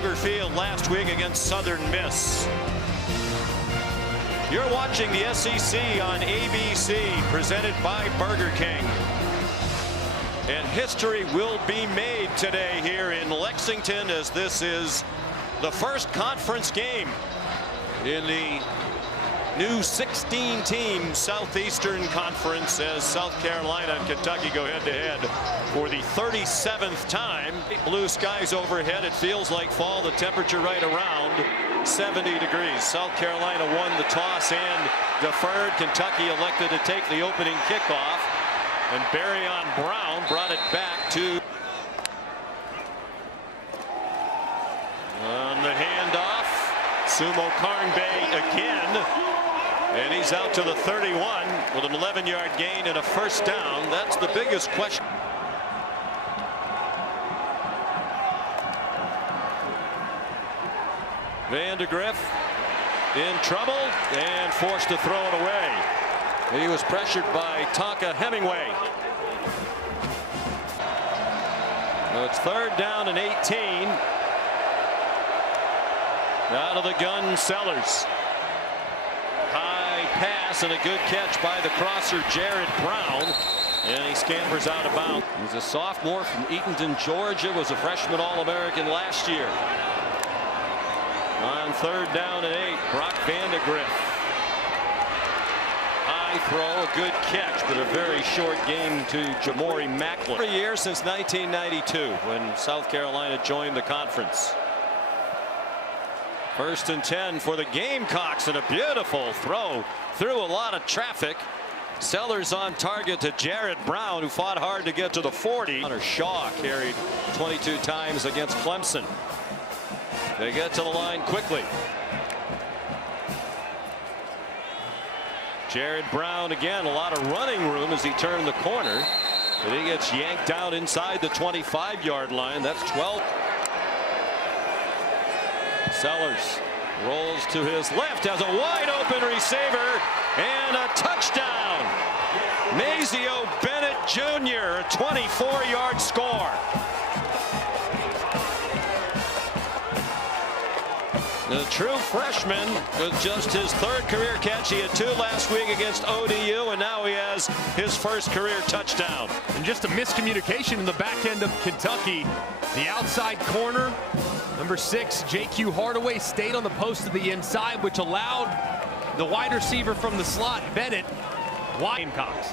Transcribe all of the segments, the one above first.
Kroger Field last week against Southern Miss. You're watching the SEC on ABC, presented by Burger King. And history will be made today here in Lexington, as this is the first conference game in the new 16-team Southeastern Conference, as South Carolina and Kentucky go head-to-head for the 37th time. Blue skies overhead. It feels like fall. The temperature right around 70 degrees. South Carolina won the toss and deferred. Kentucky elected to take the opening kickoff, and Barrion Brown brought it back to on the handoff. Sumo Karngbae again, and he's out to the 31 with an 11-yard gain and a first down. That's the biggest question. Vandegrift in trouble and forced to throw it away. He was pressured by Tonka Hemingway. Well, it's 3rd down and 18. Out of the gun, Sellers. High pass and a good catch by the crosser, Jared Brown. And he scampers out of bounds. He's a sophomore from Eatonton, Georgia. Was a freshman All-American last year. On 3rd down and 8, Brock Vandegrift. High throw, a good catch, but a very short game to Jamori Macklin. For a year since 1992, when South Carolina joined the conference. 1st and 10 for the Gamecocks, and a beautiful throw through a lot of traffic. Sellers on target to Jared Brown, who fought hard to get to the 40. Hunter Shaw carried 22 times against Clemson. They get to the line quickly. Jared Brown again, a lot of running room as he turned the corner, but he gets yanked down inside the 25-yard line. That's 12. Sellers rolls to his left, has a wide open receiver and a touchdown. Mazeo Bennett Jr., a 24-yard score. The true freshman with just his 3rd career catch. He had 2 last week against ODU, and now he has his 1st career touchdown. And just a miscommunication in the back end of Kentucky. The outside corner, number 6, J.Q. Hardaway, stayed on the post to the inside, which allowed the wide receiver from the slot, Bennett, Gamecocks.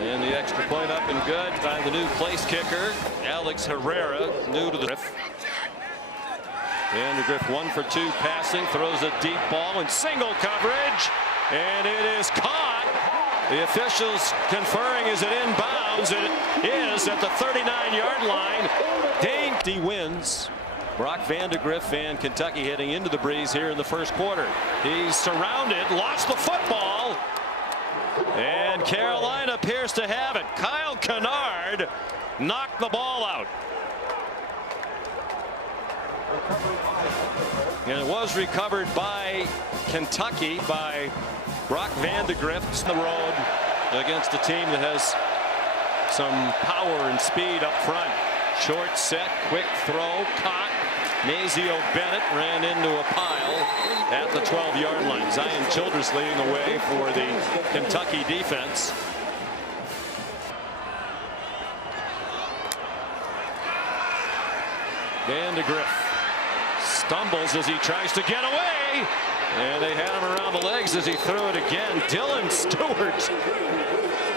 And the extra point up and good by the new place kicker, Alex Herrera, new to the. Vandegrift 1 for 2 passing, throws a deep ball in single coverage, and it is caught. The officials conferring, is it inbounds? It is at the 39-yard line. Dainty wins. Brock Vandegrift and Kentucky heading into the breeze here in the 1st quarter. He's surrounded, lost the football, and Carolina appears to have it. Kyle Kennard knocked the ball out. And it was recovered by Kentucky by Brock Vandegrift. The road against a team that has some power and speed up front. Short set, quick throw, caught. Mazeo Bennett ran into a pile at the 12-yard line. Zion Childress leading the way for the Kentucky defense. Vandegrift stumbles as he tries to get away, and they had him around the legs as he threw it again. Dylan Stewart,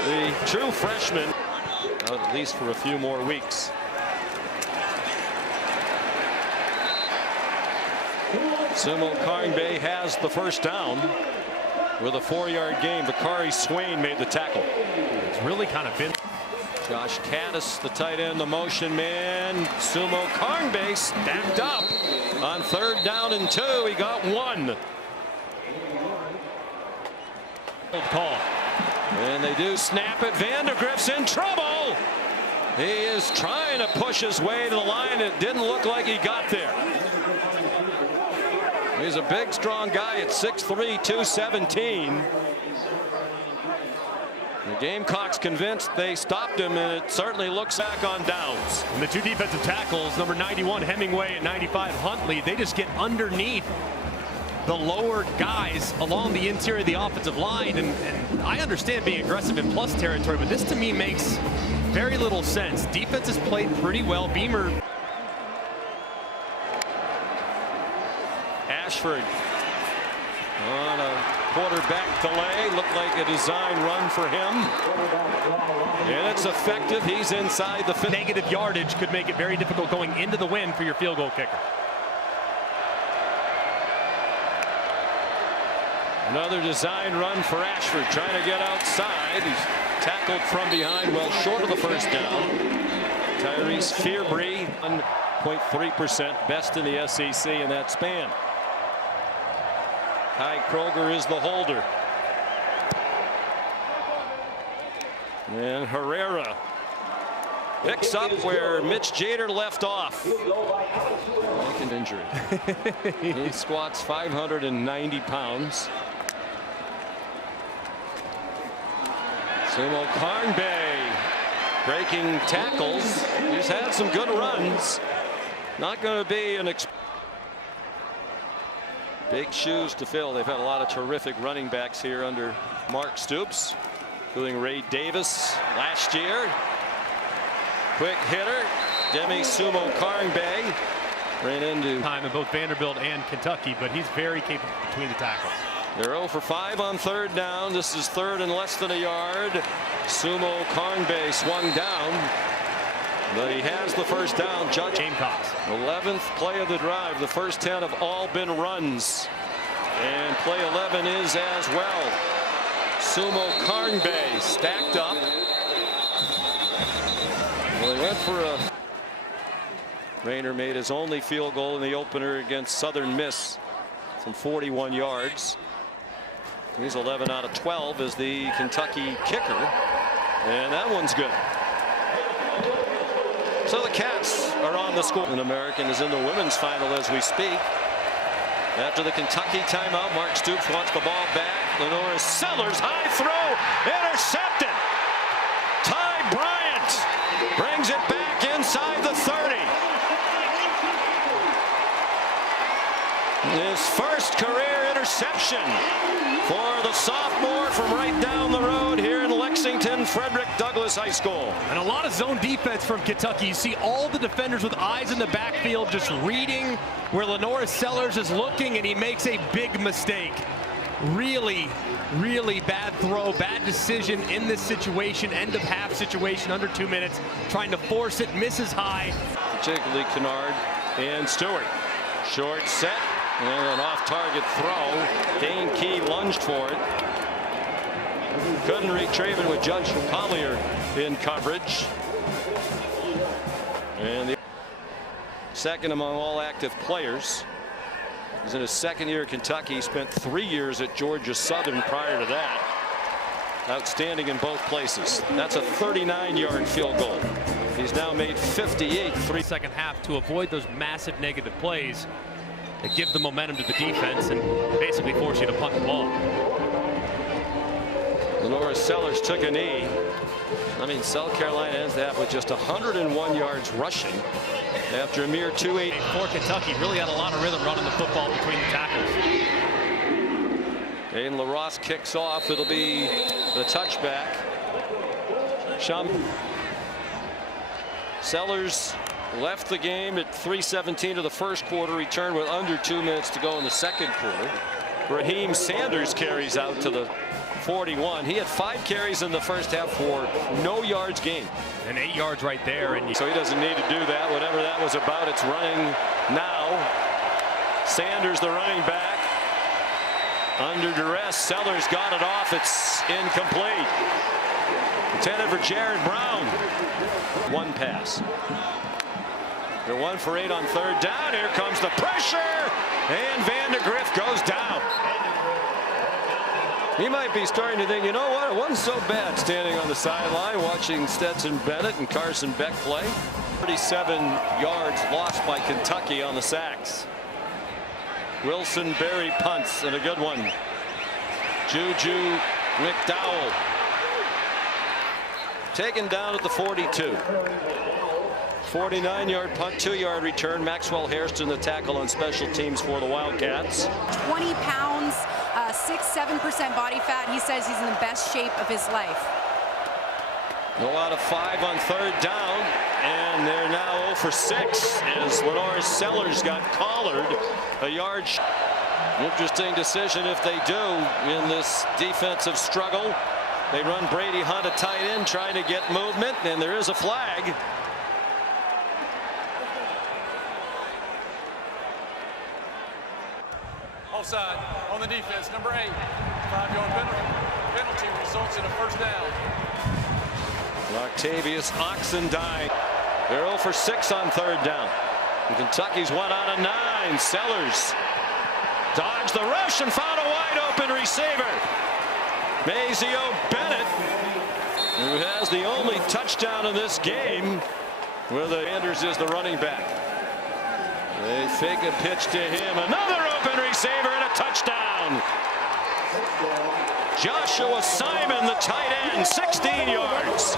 the true freshman, at least for a few more weeks. Sumo Karngbae has the first down with a 4-yard gain. Bakari Swain made the tackle. It's really kind of been. Josh Caddis, the tight end, the motion man. Sumo Karngbae stacked up on 3rd down and 2. He got 1. Call. And they do snap it. Vandegrift's in trouble. He is trying to push his way to the line. It didn't look like he got there. He's a big, strong guy at 6'3", 217. The Gamecocks convinced they stopped him, and it certainly looks back on downs. And the two defensive tackles, number 91 Hemingway and 95 Huntley, they just get underneath the lower guys along the interior of the offensive line. And I understand being aggressive in plus territory, but this to me makes very little sense. Defense has played pretty well. Beamer. Ashford on a quarterback delay. Looked like a design run for him. And it's effective. He's inside the 50. Negative yardage could make it very difficult going into the win for your field goal kicker. Another design run for Ashford, trying to get outside. He's tackled from behind, well short of the first down. Tyrese Fearbry, 1.3%, best in the SEC in that span. Kai Kroger is the holder. And Herrera picks up where Mitch Jader left off. An injury. He squats 590 pounds. Sumo Karnbay breaking tackles. He's had some good runs. Not going to be an big shoes to fill. They've had a lot of terrific running backs here under Mark Stoops, including Ray Davis last year. Quick hitter, Demi Sumo Karnbay ran into time in both Vanderbilt and Kentucky, but he's very capable between the tackles. They're 0 for 5 on third down. This is third and less than a yard. Sumo Karnbay swung down, but he has the first down. Judge Gamecocks. 11th play of the drive. The first 10 have all been runs, and play 11 is as well. Sumo Karnbay stacked up. Well, he went for a. Rayner made his only field goal in the opener against Southern Miss from 41 yards. He's 11 out of 12 as the Kentucky kicker, and that one's good. So the Cats are on the score. An American is in the women's final as we speak. After the Kentucky timeout, Mark Stoops wants the ball back. Lenora Sellers, high throw, intercepted. Ty Bryant brings it back inside the 30. His first career interception for the sophomore from right down the road here in Lexington, Frederick Douglass High School. And a lot of zone defense from Kentucky. You see all the defenders with eyes in the backfield just reading where Lenora Sellers is looking, and he makes a big mistake. Really, really bad throw, bad decision in this situation, end of half situation, under 2 minutes, trying to force it, misses high. Particularly Kennard and Stewart. Short set. And an off-target throw. Dane Key lunged for it. Couldn't retrieve it with Judge Collier in coverage. And the second among all active players. He's in his second year at Kentucky. He spent 3 years at Georgia Southern prior to that. Outstanding in both places. That's a 39-yard field goal. He's now made 58. Second half to avoid those massive negative plays that give the momentum to the defense and basically force you to punt the ball. Lenora Sellers took a knee. I mean, South Carolina ends that with just 101 yards rushing after a mere 2-8. For Kentucky, really had a lot of rhythm running the football between the tackles. And LaRosse kicks off. It'll be the touchback. Sellers left the game at 3:17 of the first quarter, returned with under 2 minutes to go in the second quarter. Raheem Sanders carries out to the 41. He had 5 carries in the first half for no yards gained. And 8 yards right there. And so he doesn't need to do that. Whatever that was about, it's running now. Sanders, the running back, under duress. Sellers got it off. It's incomplete. Intended for Jared Brown. One pass. They're 1 for 8 on third down. Here comes the pressure, and Vandegrift goes down. He might be starting to think, you know what, it wasn't so bad standing on the sideline watching Stetson Bennett and Carson Beck play. 37 yards lost by Kentucky on the sacks. Wilson Berry punts, and a good one. Juju McDowell taken down at the 42. 49-yard punt, 2-yard return. Maxwell Hairston, the tackle on special teams for the Wildcats. 20 pounds, 6-7% body fat. He says he's in the best shape of his life. No out of 5 on 3rd down, and they're now 0 for 6 as Lenoir Sellers got collared a yard. Interesting decision if they do in this defensive struggle. They run Brady Hunt a tight end, trying to get movement, and there is a flag. Offside on the defense, number 8. 5-yard penalty results in a first down. Octavius Oxendine. They're 0 for 6 on 3rd down. And Kentucky's 1 out of 9. Sellers dodged the rush and found a wide open receiver. Mazeo Bennett, who has the only touchdown in this game, where the Anders is the running back. They fake a pitch to him. Another open receiver and a touchdown. Joshua Simon, the tight end, 16 yards.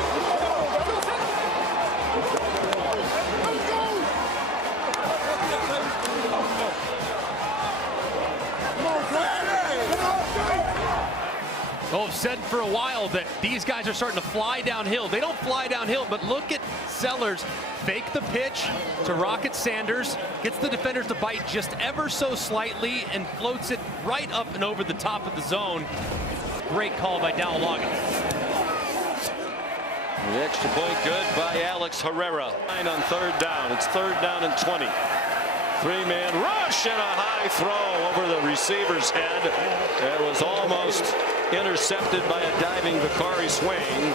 Well, I've said for a while that these guys are starting to fly downhill. They don't fly downhill, but look at Sellers fake the pitch to Rocket Sanders, gets the defenders to bite just ever so slightly and floats it right up and over the top of the zone. Great call by Dowell Loggins. The extra point good by Alex Herrera. 9 on 3rd down. It's 3rd down and 20. 3-man rush and a high throw over the receiver's head. That was almost intercepted by a diving Vicari Swain.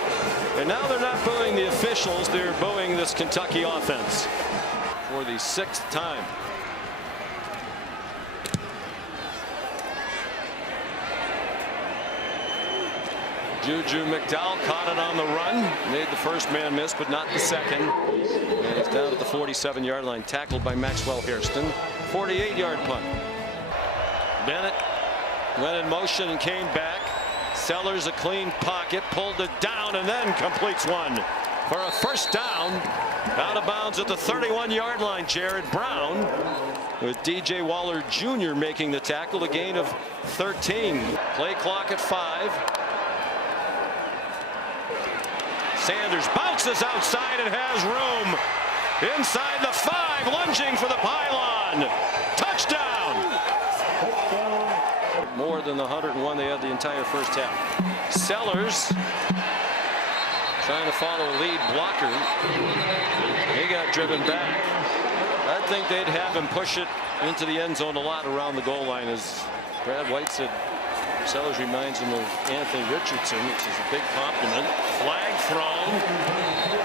And now they're not booing the officials. They're booing this Kentucky offense for the 6th time. Juju McDowell caught it on the run. Made the first man miss, but not the second. And he's down at the 47-yard line, tackled by Maxwell Hairston. 48-yard punt. Bennett went in motion and came back. Sellers a clean pocket, pulled it down, and then completes one for a first down. Out of bounds at the 31-yard line. Jared Brown, with DJ Waller Jr. making the tackle. A gain of 13. Play clock at 5. Sanders bounces outside and has room inside the 5, lunging for the pylon. Touchdown. More than the 101 they had the entire first half. Sellers trying to follow a lead blocker. He got driven back. I think they'd have him push it into the end zone a lot around the goal line. As Brad White said, Sellers reminds him of Anthony Richardson, which is a big compliment. Flag thrown.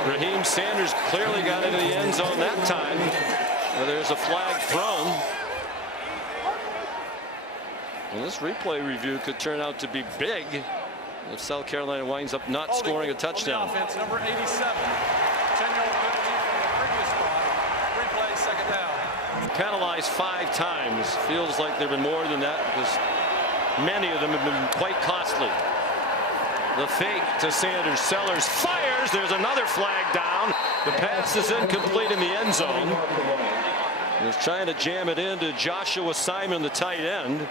Raheem Sanders clearly got into the end zone that time. There's a flag thrown. And this replay review could turn out to be big if South Carolina winds up not scoring a touchdown. Offense, number 87. 10-yard penalty from the previous spot. Replay, second down. Penalized 5 times. Feels like there have been more than that because many of them have been quite costly. The fake to Sanders. Sellers fires. There's another flag down. The pass is incomplete in the end zone. He's trying to jam it into Joshua Simon, the tight end.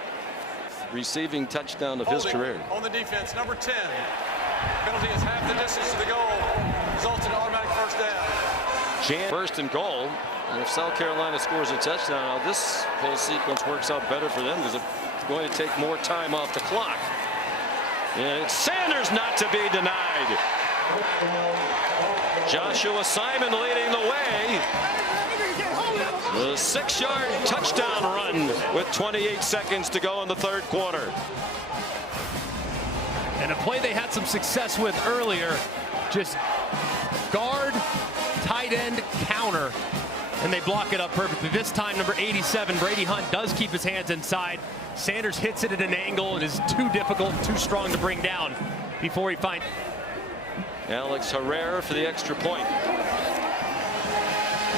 Receiving touchdown of his career. On the defense, number 10. Penalty is half the distance to the goal. Results in automatic first down. First and goal. And if South Carolina scores a touchdown, this whole sequence works out better for them because it's going to take more time off the clock. And it's Sanders not to be denied. Joshua Simon leading the way. The 6-yard touchdown run with 28 seconds to go in the 3rd quarter. And a play they had some success with earlier, just guard, tight end, counter, and they block it up perfectly. This time, number 87, Brady Hunt, does keep his hands inside. Sanders hits it at an angle and is too difficult, too strong to bring down before he finds. Alex Herrera for the extra point.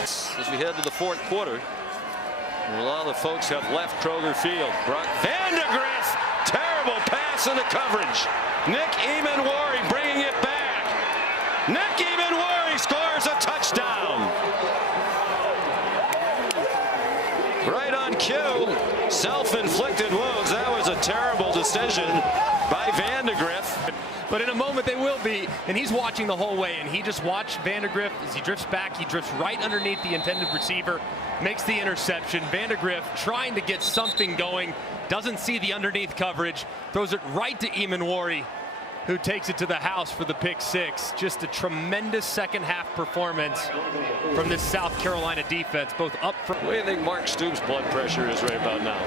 As we head to the 4th quarter, a lot of the folks have left Kroger Field. Brock Vandegrift, terrible pass into coverage. Nick Eamon-Wari bringing it back. Nick Eamon scores a touchdown. Right on cue. Self-inflicted wounds. That was a terrible decision by Vandegrift. But in a moment they will be, and he's watching the whole way, and he just watched Vandegrift as he drifts back. He drifts right underneath the intended receiver, makes the interception. Vandegrift trying to get something going, doesn't see the underneath coverage, throws it right to Eamon, who takes it to the house for the pick six. Just a tremendous second half performance from this South Carolina defense, both up front. What do you think Mark Stoops' blood pressure is right about now?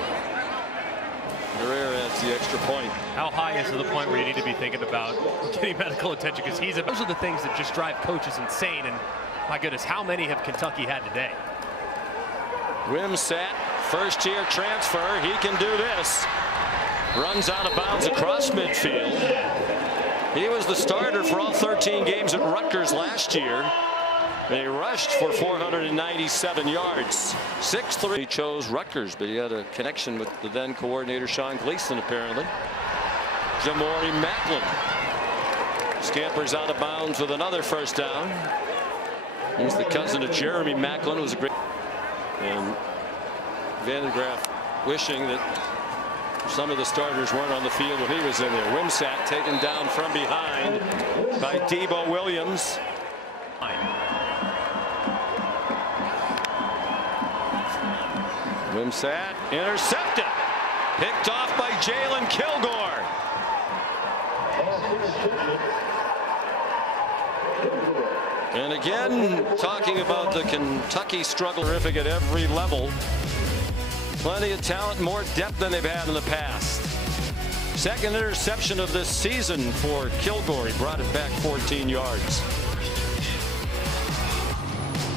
Guerrero adds the extra point. How high is to the point where you need to be thinking about getting medical attention? Because those are the things that just drive coaches insane. And my goodness, how many have Kentucky had today? Wimsatt, first-year transfer. He can do this. Runs out of bounds across midfield. He was the starter for all 13 games at Rutgers last year. They rushed for 497 yards. 6'3". He chose Rutgers, but he had a connection with the then coordinator Sean Gleason, apparently. Jamori Macklin scampers out of bounds with another first down. He's the cousin of Jeremy Macklin, who was a great. And Vandegrift wishing that some of the starters weren't on the field when he was in there. Wimsatt taken down from behind by Debo Williams. Wimsatt intercepted. Picked off by Jalen Kilgore. And again, talking about the Kentucky struggle, terrific at every level. Plenty of talent, more depth than they've had in the past. Second interception of this season for Kilgore. He brought it back 14 yards.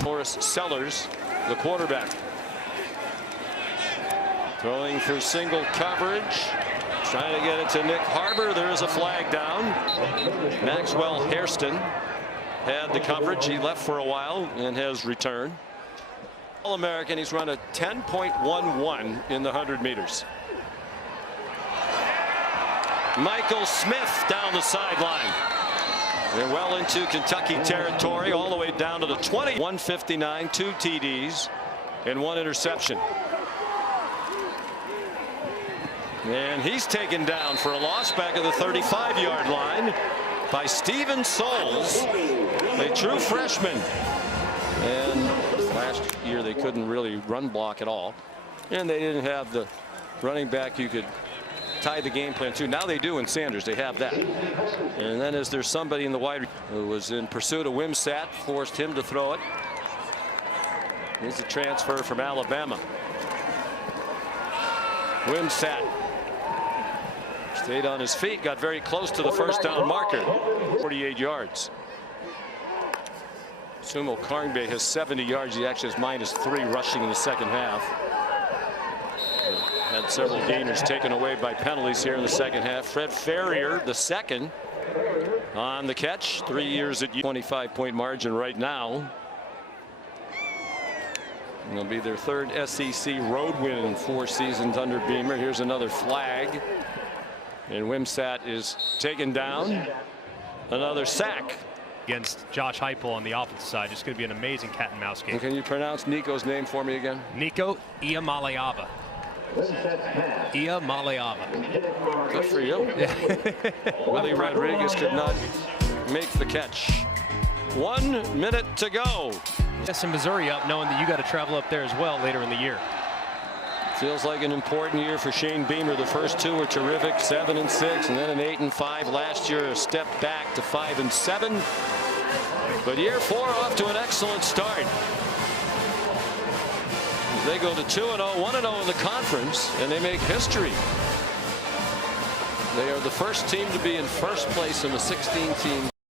Morris Sellers, the quarterback. Throwing for single coverage. Trying to get it to Nick Harbor. There is a flag down. Maxwell Hairston had the coverage. He left for a while and has returned. All-American. He's run a 10.11 in the 100 meters. Michael Smith down the sideline. They're well into Kentucky territory, all the way down to the 20. 159, 2 TDs, and 1 interception. And he's taken down for a loss back at the 35-yard line by Steven Souls, a true freshman. And last year they couldn't really run block at all. And they didn't have the running back you could tie the game plan to. Now they do in Sanders. They have that. And then is there somebody in the wide who was in pursuit of Wimsatt, forced him to throw it. Here's a transfer from Alabama. Wimsatt stayed on his feet, got very close to the first down marker. 48 yards. Sumo Karngbe has 70 yards. He actually has -3 rushing in the second half. Had several gainers taken away by penalties here in the second half. Fred Ferrier, the second on the catch. 3 years at 25-point margin right now. It'll be their third SEC road win in 4 seasons under Beamer. Here's another flag. And Wimsatt is taken down. Another sack. Against Josh Heupel on the offensive side. Just going to be an amazing cat and mouse game. And can you pronounce Nico's name for me again? Nico Iamaleava. Iamaleava. Good for you. Willie Rodriguez could not make the catch. 1 minute to go. Yes, in Missouri up, knowing that you got to travel up there as well later in the year. Feels like an important year for Shane Beamer. The first 2 were terrific, 7 and 6, and then an 8 and 5. Last year, a step back to 5 and 7. But year 4 off to an excellent start. They go to 2-0, 1-0 in the conference, and they make history. They are the first team to be in first place in the 16-team.